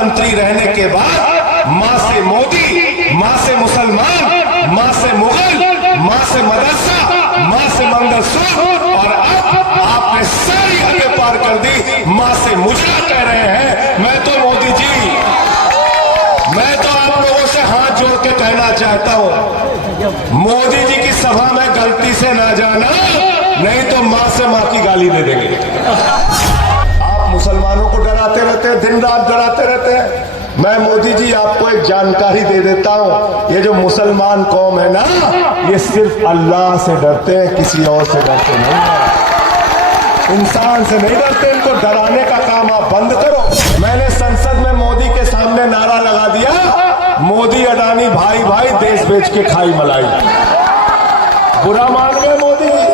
प्रधानमंत्री रहने के बाद माँ से मोदी, माँ से मुसलमान, माँ से मुगल, माँ से मदरसा, माँ से मंगलसूत्र और अब आपने सारी हदें पार कर दी, माँ से मुजरा कह रहे हैं। मैं तो मोदी जी, मैं तो आप लोगों से हाथ जोड़ के कहना चाहता हूं, मोदी जी की सभा में गलती से ना जाना, नहीं तो माँ से माँ की गाली दे देंगे। आप मुसलमानों को डराते रहते हैं, दिन रात डराते रहते हैं। मैं मोदी जी आपको एक जानकारी दे देता हूं, ये जो मुसलमान कौम है ना, ये सिर्फ अल्लाह से डरते हैं, किसी और से डरते नहीं है, इंसान से नहीं डरते। इनको डराने का काम आप बंद करो। मैंने संसद में मोदी के सामने नारा लगा दिया, मोदी अडानी भाई भाई, देश बेच के खाई मलाई। बुरा मान गए मोदी जी,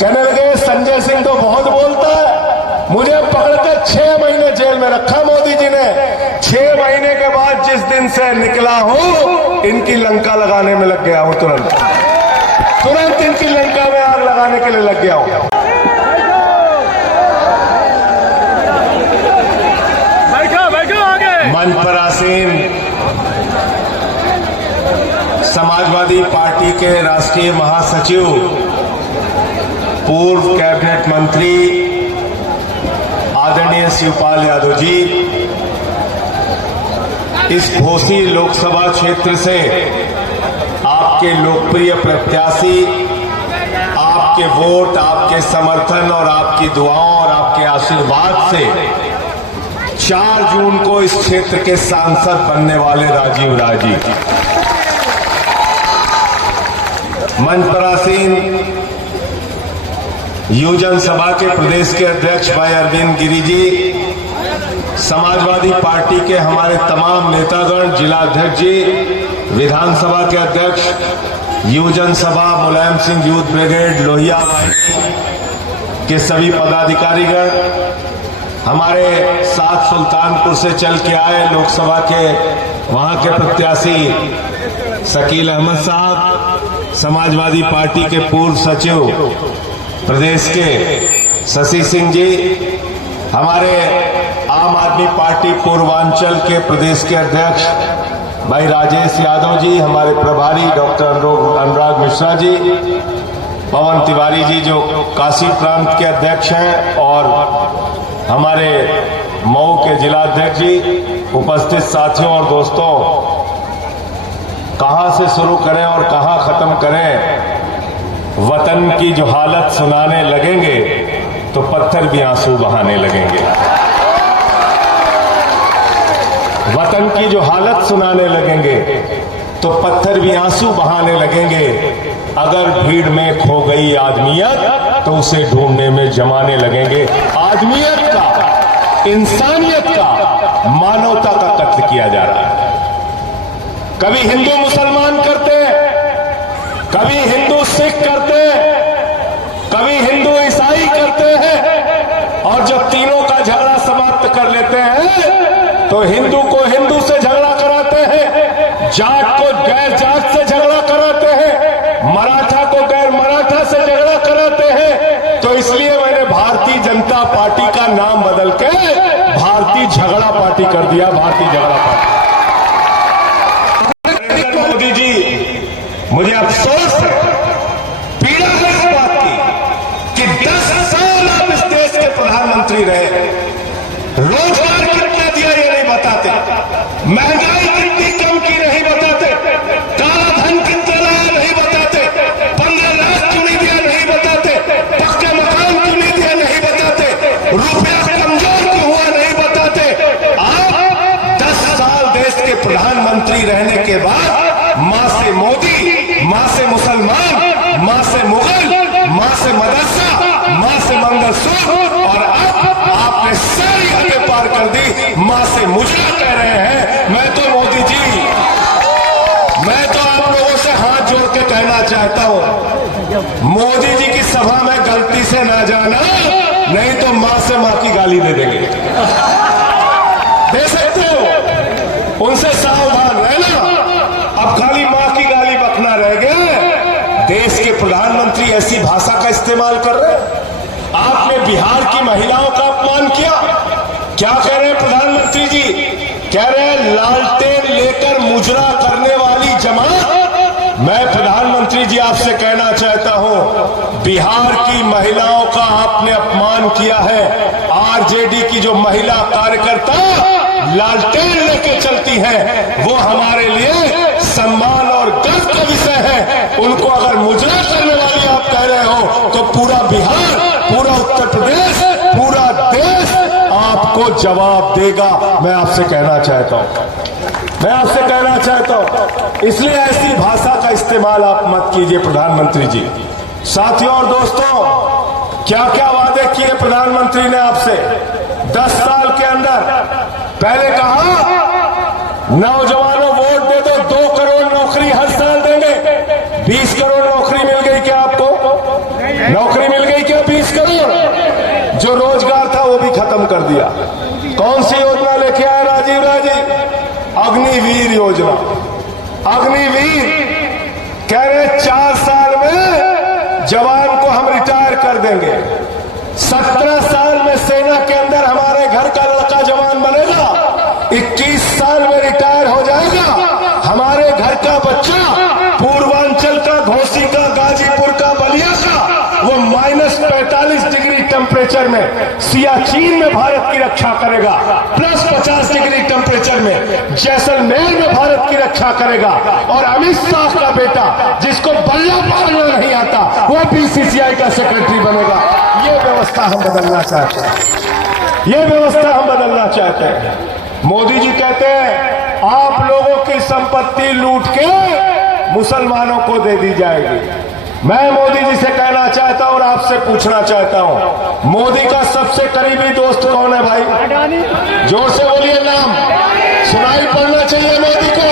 कहने लगे संजय सिंह तो बहुत बोलता है। मुझे पकड़ के 6 महीने जेल में रखा मोदी जी ने। 6 महीने के बाद जिस दिन से निकला हूं, इनकी लंका लगाने में लग गया हूं। तुरंत इनकी लंका में आग लगाने के लिए लग गया हूं। मंच पर आसीन समाजवादी पार्टी के राष्ट्रीय महासचिव, पूर्व कैबिनेट मंत्री आदरणीय शिवपाल यादव जी, इस घोसी लोकसभा क्षेत्र से आपके लोकप्रिय प्रत्याशी, आपके वोट, आपके समर्थन और आपकी दुआओं और आपके आशीर्वाद से 4 जून को इस क्षेत्र के सांसद बनने वाले राजीव राजी, मंच पर आसीन युवजन सभा के प्रदेश के अध्यक्ष भाई अरविंद गिरी जी, समाजवादी पार्टी के हमारे तमाम नेतागण, जिला अध्यक्ष जी, विधानसभा के अध्यक्ष, युवजन सभा मुलायम सिंह यूथ ब्रिगेड लोहिया के सभी पदाधिकारीगण, हमारे साथ सुल्तानपुर से चल के आए लोकसभा के वहां के प्रत्याशी शकील अहमद साहब, समाजवादी पार्टी के पूर्व सचिव प्रदेश के शशि सिंह जी, हमारे आम आदमी पार्टी पूर्वांचल के प्रदेश के अध्यक्ष भाई राजेश यादव जी, हमारे प्रभारी डॉक्टर अनुराग मिश्रा जी, पवन तिवारी जी जो काशी प्रांत के अध्यक्ष हैं, और हमारे मऊ के जिला अध्यक्ष जी, उपस्थित साथियों और दोस्तों, कहां से शुरू करें और कहां खत्म करें। वतन की जो हालत सुनाने लगेंगे तो पत्थर भी आंसू बहाने लगेंगे। वतन की जो हालत सुनाने लगेंगे तो पत्थर भी आंसू बहाने लगेंगे। अगर भीड़ में खो गई आदमियत तो उसे ढूंढने में जमाने लगेंगे। आदमियत का, इंसानियत का, मानवता का कत्ल किया जा रहा है। कभी हिंदू मुसलमान करते हैं, कभी हिंदू सिख करते हैं, कभी हिंदू ईसाई करते हैं, और जब तीनों का झगड़ा समाप्त कर लेते हैं तो हिंदू को हिंदू से झगड़ा कराते हैं, जाट को गैर जाट से झगड़ा कराते हैं, मराठा को गैर मराठा से झगड़ा कराते हैं। तो इसलिए मैंने भारतीय जनता पार्टी का नाम बदल के भारतीय झगड़ा पार्टी कर दिया। भारतीय झगड़ा पार्टी। मोदी जी, मुझे अफसोस है, पीड़ा है इस बात की कि 10 साल आप इस देश के प्रधानमंत्री रहे, रोजगार कितना दिया ये नहीं बताते, महंगाई कितनी कम की नहीं बताते, काला धन कितना लाया नहीं बताते, 15 लाख क्यों नहीं दिया नहीं बताते, पक्के मकान क्यों नहीं दिया नहीं बताते, रुपया कमजोर क्यों हुआ नहीं बताते। आप 10 साल देश के प्रधानमंत्री रहने के बाद माँ से मोदी, माँ से मुसलमान, माँ से मुगल, माँ से मदरसा, माँ से मंगलसूत्र और अब आपने सारी हदें पार कर दी, माँ से मुजरा कह रहे हैं। मैं तो मोदी जी, मैं तो आप लोगों से हाथ जोड़ के कहना चाहता हूं, मोदी जी की सभा में गलती से ना जाना, नहीं तो माँ से माँ की गाली दे देंगे। दे सकते हो, उनसे सावधान रहना। अब खाली माँ की गाली बकना रह गया। देश के प्रधानमंत्री ऐसी भाषा का इस्तेमाल कर रहे हैं। आपने बिहार की महिलाओं का अपमान किया। क्या कह रहे हैं प्रधानमंत्री जी? लालटेन लेकर मुजरा करने वाली जमात। मैं प्रधानमंत्री जी आपसे कहना चाहता हूं, बिहार की महिलाओं का आपने अपमान किया है। आरजेडी की जो महिला कार्यकर्ता लालटेन लेके चलती हैं, वो हमारे लिए सम्मान और गर्व का विषय है। उनको अगर मुजरा करने वाली आप कह रहे हो, तो पूरा बिहार, पूरा उत्तर प्रदेश, पूरा देश आपको जवाब देगा। मैं आपसे कहना चाहता हूं, मैं आपसे कहना चाहता हूं, इसलिए ऐसी भाषा का इस्तेमाल आप मत कीजिए प्रधानमंत्री जी। साथियों और दोस्तों, क्या क्या वादे किए प्रधानमंत्री ने आपसे 10 साल के अंदर? पहले कहा नौजवानों वोट दे दो, 2 करोड़ नौकरी हर साल देंगे। 20 करोड़ नौकरी मिल गई क्या आपको? नौकरी मिल गई क्या 20 करोड़? जो रोजगार था वो भी खत्म कर दिया। कौन सी योजना लेके आए राजीव राजी? अग्निवीर योजना। अग्निवीर कह रहे 4 साल में जवान को हम रिटायर कर देंगे। 17 साल में सेना के अंदर हमारे घर का लड़का जवान बनेगा। 21 साल में रिटायर हो जाएगा। हमारे घर का बच्चा पूर्वांचल का, घोसी का, गाजीपुर का, बलिया का, वो -45 डिग्री टेम्परेचर में सियाचिन में भारत की रक्षा करेगा, +50 डिग्री टेम्परेचर में जैसलमेर में भारत की रक्षा करेगा। और अमित शाह का बेटा, जिसको बल्ला पकड़ना नहीं आता, वो बीसीसीआई का सेक्रेटरी बनेगा। ये व्यवस्था हम बदलना चाहते हैं। ये व्यवस्था हम बदलना चाहते हैं। मोदी जी कहते हैं आप लोगों की संपत्ति लूट के मुसलमानों को दे दी जाएगी। मैं मोदी जी से कहना चाहता हूं और आपसे पूछना चाहता हूं, मोदी का सबसे करीबी दोस्त कौन है भाई? जोर से बोलिए नाम, सुनाई पड़ना चाहिए मोदी को।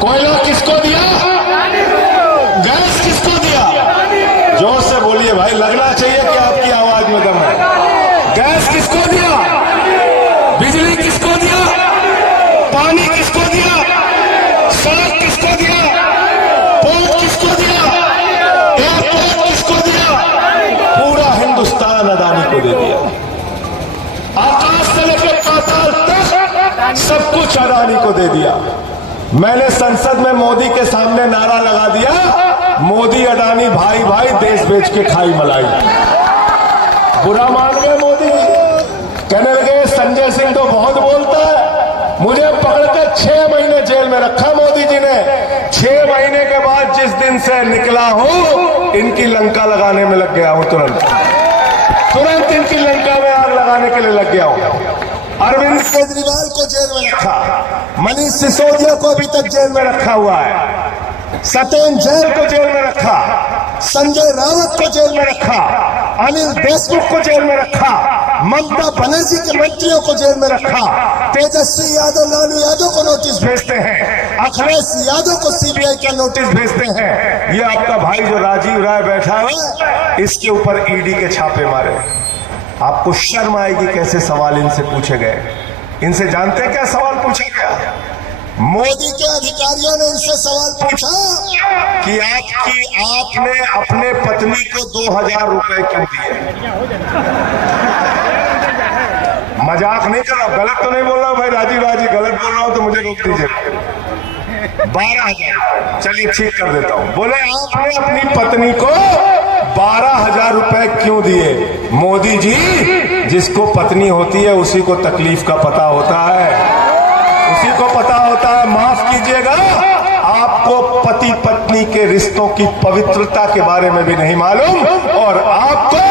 कोयला किसको दिया? गैस किसको दिया? जोर से बोलिए भाई, लगना चाहिए कि आपकी आवाज में दम है। गैस किसको दिया? बिजली किसको दिया? पानी किसको दिया? सड़क किसको दिया? पोर्ट किसको दिया? एयरपोर्ट किसको दिया? पूरा हिंदुस्तान अदानी को दे दिया। आकाश से लेकर पाताल तक सब कुछ अदानी को दे दिया। मैंने संसद में मोदी के सामने नारा लगा दिया, मोदी अडानी भाई भाई, देश बेच के खाई मलाई। बुरा मान गए मोदी, कहने लगे संजय सिंह तो बहुत बोलता है। मुझे पकड़कर 6 महीने जेल में रखा मोदी जी ने। 6 महीने के बाद जिस दिन से निकला हूं, इनकी लंका लगाने में लग गया हूं। तुरंत इनकी लंका में आग लगाने के लिए लग गया हूं। अरविंद केजरीवाल को जेल में रखा, मनीष सिसोदिया को अभी तक जेल में रखा हुआ है, सत्येंद्र जैन को जेल में रखा, संजय रावत को जेल में रखा, अनिल देशमुख को जेल में रखा, ममता बनर्जी के मंत्रियों को जेल में रखा, तेजस्वी यादव, लालू यादव को नोटिस भेजते हैं, अखिलेश यादव को सीबीआई का नोटिस भेजते हैं। ये आपका भाई जो राजीव राय बैठा है, इसके ऊपर ईडी के छापे मारे। आपको शर्म आएगी कैसे सवाल इनसे पूछे गए। इनसे जानते हैं क्या सवाल पूछा गया? मोदी के अधिकारियों ने इनसे सवाल पूछा कि आपने अपने पत्नी को 2000 रुपए क्यों दिए? मजाक नहीं कर रहा, गलत तो नहीं बोल रहा भाई राजीव राजी, गलत बोल रहा हूं तो मुझे रोक दीजिए। 12,000, चलिए ठीक कर देता हूं। बोले आपने अपनी पत्नी को 12,000 रुपए क्यों दिए? मोदी जी, जिसको पत्नी होती है उसी को तकलीफ का पता होता है, उसी को पता होता है। माफ कीजिएगा, आपको पति पत्नी के रिश्तों की पवित्रता के बारे में भी नहीं मालूम, और आपको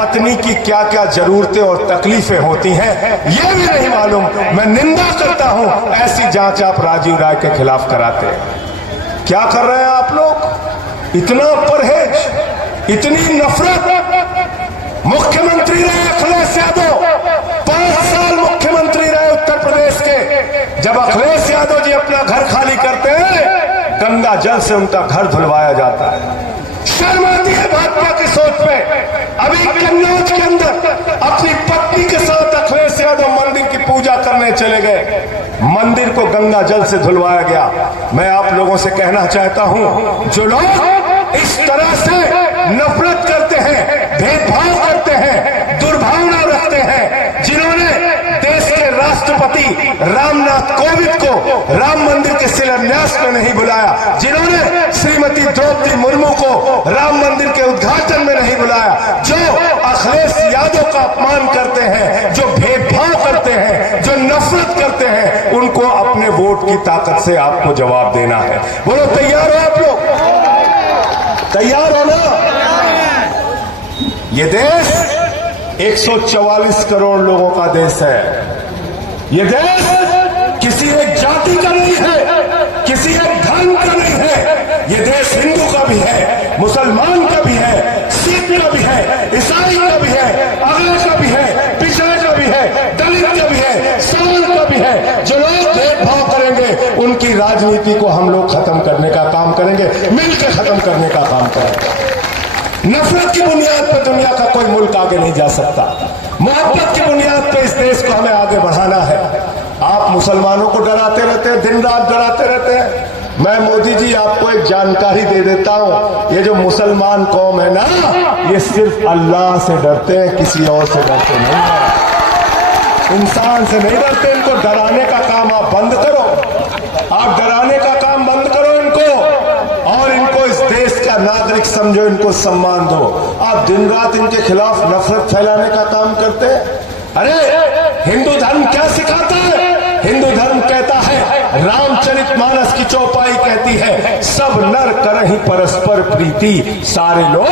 पत्नी की क्या क्या जरूरतें और तकलीफें होती हैं ये भी नहीं मालूम। मैं निंदा करता हूं ऐसी जांच आप राजीव राय के खिलाफ कराते हैं। क्या कर रहे हैं आप लोग? इतना परहेज, इतनी नफरत। मुख्यमंत्री रहे अखिलेश यादव, 5 साल मुख्यमंत्री रहे उत्तर प्रदेश के। जब अखिलेश यादव जी अपना घर खाली करते हैं, गंगा जल से उनका घर धुलवाया जाता है। शर्म आती है भाजपा की सोच पे। अभी कन्नौज के अंदर अपनी पत्नी के साथ अखिलेश यादव मंदिर की पूजा करने चले गए, मंदिर को गंगा जल से धुलवाया गया। मैं आप लोगों से कहना चाहता हूं, जो लोग इस तरह से नफरत करते हैं, भेदभाव करते हैं, दुर्भावना रखते हैं, जिन्होंने देश के राष्ट्र राष्ट्रपति रामनाथ कोविंद को राम मंदिर के शिलान्यास में नहीं बुलाया, जिन्होंने श्रीमती द्रौपदी मुर्मू को राम मंदिर के उद्घाटन में नहीं बुलाया, जो अखिलेश यादव का अपमान करते हैं, जो भेदभाव करते हैं, जो नफरत करते हैं, उनको अपने वोट की ताकत से आपको जवाब देना है। बोलो तैयार हो आप लोग? तैयार हो ना? ये देश 144 करोड़ लोगों का देश है। ये देश किसी एक जाति का नहीं है, किसी एक धर्म का नहीं है। ये देश हिंदू का भी है, मुसलमान का भी है, सिख का भी है, ईसाई का भी है, अगले का भी है, पिछड़े का भी है, दलित का भी है, सवर्ण का भी है। जो लोग भेदभाव करेंगे उनकी राजनीति को हम लोग खत्म करने का काम करेंगे, मिलकर खत्म करने का काम करेंगे। नफरत की बुनियाद पर दुनिया का कोई मुल्क आगे नहीं जा सकता। मोहब्बत की बुनियाद पर इस देश को हमें आगे बढ़ाना है। आप मुसलमानों को डराते रहते हैं, दिन रात डराते रहते हैं। मैं मोदी जी आपको एक जानकारी दे देता हूं, ये जो मुसलमान कौम है ना, ये सिर्फ अल्लाह से डरते हैं, किसी और से डरते नहीं है। इंसान से नहीं डरते। इनको डराने का काम आप बंद करो, आप डराने का काम बंद करो इनको, और इनको इस देश का नागरिक समझो, इनको सम्मान दो। आप दिन रात इनके खिलाफ नफरत फैलाने का काम करते हैं। अरे हिंदू धर्म क्या सिखाता है? हिंदू धर्म कहता है, रामचरितमानस की चौपाई कहती है, सब नर करहि परस्पर प्रीति, सारे लोग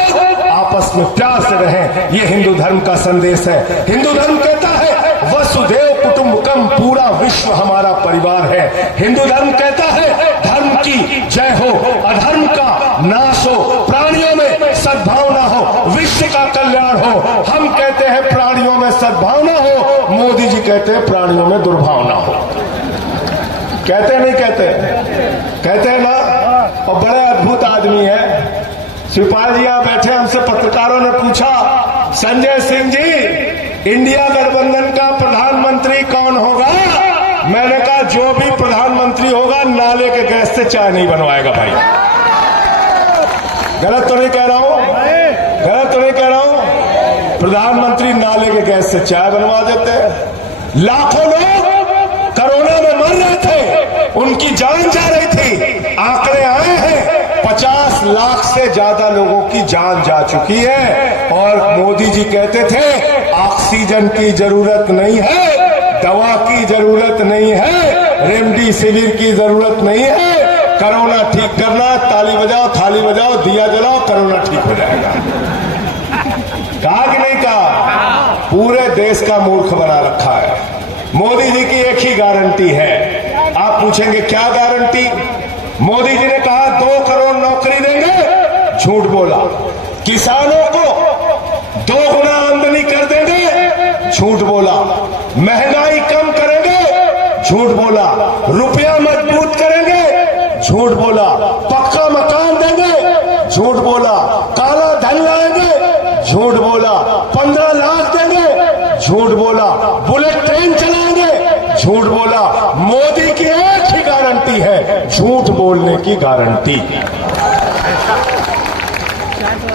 आपस में प्यार से रहें। ये हिंदू धर्म का संदेश है। हिंदू धर्म कहता है, वसुदेव कुटुंबकम, पूरा विश्व हमारा परिवार है। हिंदू धर्म कहता है, धर्म की जय हो, अधर्म का नाश हो, प्राणियों में सद्भावना हो, विश्व का कल्याण हो। हम कहते हैं प्राणियों में सद्भावना हो, मोदी जी कहते हैं प्राणियों में दुर्भावना हो। कहते नहीं कहते? कहते हैं ना। और बड़े अद्भुत आदमी है। शिवपाल जी यहां बैठे, हमसे पत्रकारों ने पूछा, संजय सिंह जी इंडिया गठबंधन का प्रधानमंत्री कौन होगा? मैंने कहा जो भी प्रधानमंत्री होगा नाले के गैस से चाय नहीं बनवाएगा भाई। गलत तो नहीं कह रहा हूं? गलत तो नहीं कह रहा हूं? प्रधानमंत्री नाले के गैस से चाय बनवा देते हैं। लाखों लोग कोरोना में मर रहे थे, उनकी जान जा रही थी। आंकड़े आए हैं, 50 लाख से ज्यादा लोगों की जान जा चुकी है। और मोदी जी कहते थे ऑक्सीजन की जरूरत नहीं है, दवा की जरूरत नहीं है, रेमडेसिविर की जरूरत नहीं है। कोरोना ठीक करना, ताली बजाओ, थाली बजाओ, दिया जलाओ, कोरोना ठीक हो जाएगा। कहा कि नहीं कहा? पूरे देश का मूर्ख बना रखा है। मोदी जी की एक ही गारंटी है। आप पूछेंगे क्या गारंटी? मोदी जी ने कहा 2 करोड़ नौकरी देंगे, झूठ बोला। किसानों को 2 गुना आमदनी कर देंगे, झूठ बोला। महंगाई कम करेंगे, झूठ बोला। रुपया मजबूत करेंगे, झूठ बोला। पक्का मकान देंगे, झूठ बोला। काला धन लाएंगे, झूठ बोला। 15 लाख देंगे, झूठ बोला। बुलेट ट्रेन चलाएंगे, झूठ बोला। मोदी की एक ही गारंटी है, झूठ बोलने की गारंटी।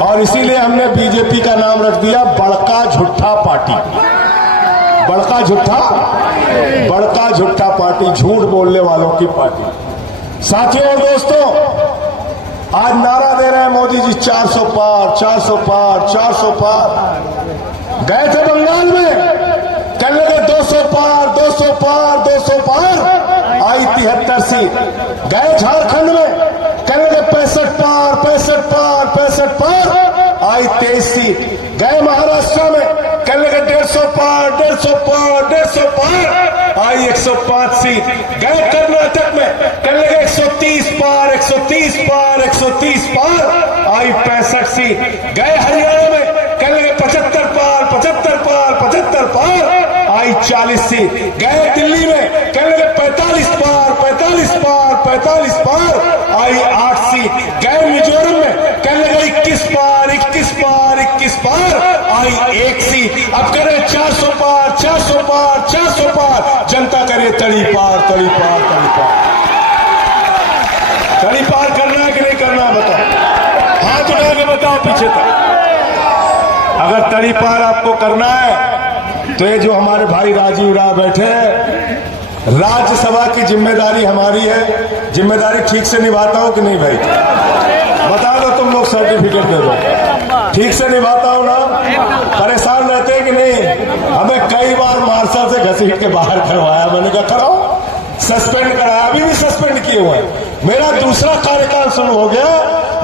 और इसीलिए हमने बीजेपी का नाम रख दिया बड़का झूठा पार्टी। बड़का झूठा, बड़का झूठा पार्टी, झूठ बोलने वालों की पार्टी। साथियों और दोस्तों, आज नारा दे रहे हैं मोदी जी 400 पार, 400 पार, 400 पार। गए थे बंगाल में, कहने लगे 200 पार, 200 पार, 200 पार, आई 73 सीट। गए झारखंड में, कहने लगे 65 पार, 65 पार, 65 पार, आई 23 सीट। गए महाराष्ट्र में, कहने लगे 150 पार, 150 पार, 150 पार, आई 105 सीट। गए कर्नाटक में, कहने लगे 130 पार, 130 पार, 130 पार, आई 65 सीट। गए हरियाणा में, कहने लगे 75 पार, 75 पार, 75 पार, आई 40 सीट। गए दिल्ली में, कहने लगे 45 पार, 45 पार, 45 पार, आई 8 सीट। गए मिजोरम में, कहने लगे 21 पार, 21 पार, 21 पार, आई 1 सीट। अब करें 400 पार, 400 पार, 400 पार, जनता करे तड़ी पार, तड़ी पार, तड़ी पार। तड़ी पार करना है कि नहीं करना? बताओ, हाथ उठा के बताओ पीछे तक। अगर तड़ी पार आपको करना है तो ये जो हमारे भाई राजीव राय बैठे हैं, राज्यसभा की जिम्मेदारी हमारी है। जिम्मेदारी ठीक से निभाता हो कि नहीं भाई? बता दो तुम लोग, सर्टिफिकेट दे दो। ठीक से निभाता हो ना? परेशान रहते हैं कि नहीं? हमें कई बार मार्शल से घसीट के बाहर करवाया, मैंने कहा कराओ, सस्पेंड कराया, अभी भी सस्पेंड किए हुए हैं। मेरा दूसरा कार्यकाल शुरू हो गया,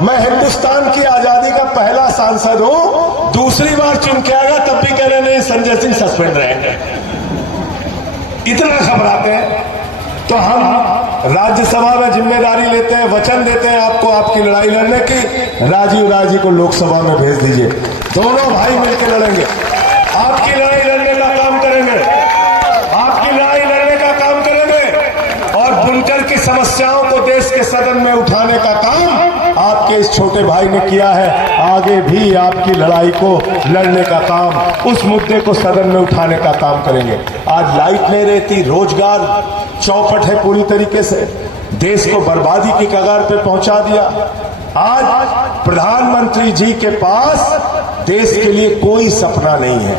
मैं हिंदुस्तान की आजादी का पहला सांसद हूं, दूसरी बार चुन के आएगा तब भी कह रहे नहीं संजय सिंह सस्पेंड रहेंगे। इतना घबराते हैं। तो हम राज्यसभा में जिम्मेदारी लेते हैं, वचन देते हैं आपको आपकी लड़ाई लड़ने की। राजीव राय जी को लोकसभा में भेज दीजिए, दोनों भाई मिलकर लड़ेंगे, आपकी लड़ाई लड़ने का काम करेंगे, आपकी लड़ाई लड़ने का काम करेंगे। और बुनकर की समस्याओं को देश के सदन में उठाने का काम आपके इस छोटे भाई ने किया है। आगे भी आपकी लड़ाई को लड़ने का काम, उस मुद्दे को सदन में उठाने का काम करेंगे। आज लाइट नहीं रहती, रोजगार चौपट है पूरी तरीके से, देश को बर्बादी की कगार पे पहुंचा दिया। आज प्रधानमंत्री जी के पास देश के लिए कोई सपना नहीं है,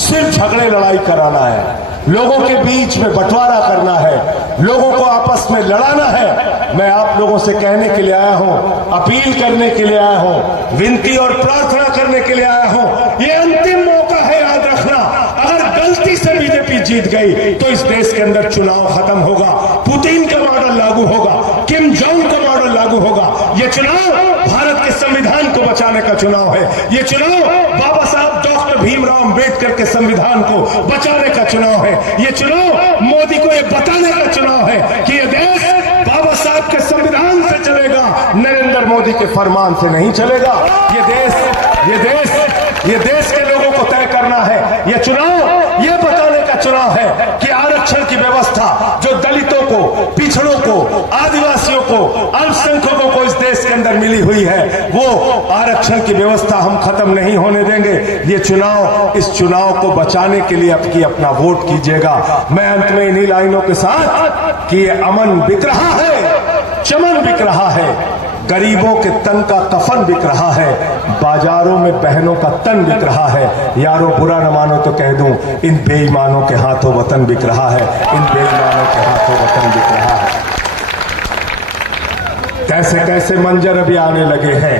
सिर्फ झगड़े लड़ाई कराना है, लोगों के बीच में बंटवारा करना है, लोगों को आपस में लड़ाना है। मैं आप लोगों से कहने के लिए आया हूं, अपील करने के लिए आया हूं, विनती और प्रार्थना करने के लिए आया हूं। ये अंतिम मौका है, याद रखना। अगर गलती से बीजेपी जीत गई तो इस देश के अंदर चुनाव खत्म होगा, पुतिन का मॉडल लागू होगा, किम जोंग का मॉडल लागू होगा। ये चुनाव भारत के संविधान को बचाने का चुनाव है। ये चुनाव बाबा साहब डॉक्टर भीमराव अंबेडकर के संविधान को बचाने का चुनाव है। ये चुनाव मोदी को ये बताने का चुनाव है कि ये देश बाबा साहब के संविधान से चलेगा, नरेंद्र मोदी के फरमान से नहीं चलेगा। ये देश के लोगों को तय करना है। ये चुनाव ये बताने का चुनाव है कि आरक्षण की व्यवस्था जो दलितों को, पिछड़ों को, आदिवासियों को, अल्पसंख्यकों को इस देश के अंदर मिली हुई है, वो आरक्षण की व्यवस्था हम खत्म नहीं होने देंगे। ये चुनाव, इस चुनाव को बचाने के लिए आपकी अपना वोट कीजिएगा। मैं अंत में इन्हीं लाइनों के साथ कि अमन बिक रहा है, चमन बिक रहा है, गरीबों के तन का कफन बिक रहा है, बाजारों में बहनों का तन बिक रहा है। यारों बुरा न मानो तो कह दूं, इन बेईमानों के हाथों वतन बिक रहा है, इन बेईमानों के हाथों वतन बिक रहा है। कैसे कैसे मंजर अभी आने लगे हैं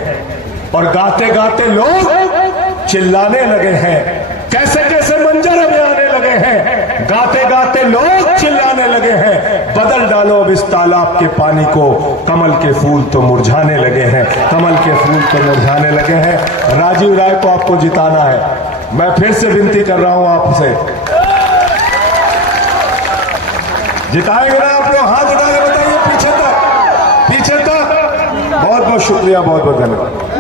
और गाते गाते लोग चिल्लाने लगे हैं। कैसे कैसे मंजर अभी आने लगे हैं, गाते गाते लोग चिल्लाने लगे हैं। बदल डालो अब इस तालाब के पानी को, कमल के फूल तो मुरझाने लगे हैं, कमल के फूल तो मुरझाने लगे हैं। राजीव राय को आपको जिताना है। मैं फिर से विनती कर रहा हूं आपसे, जिताएंगे ना आप लोग? हाथ उठा के बताइए, पीछे तक, पीछे तक। बहुत बहुत शुक्रिया, बहुत बहुत धन्यवाद।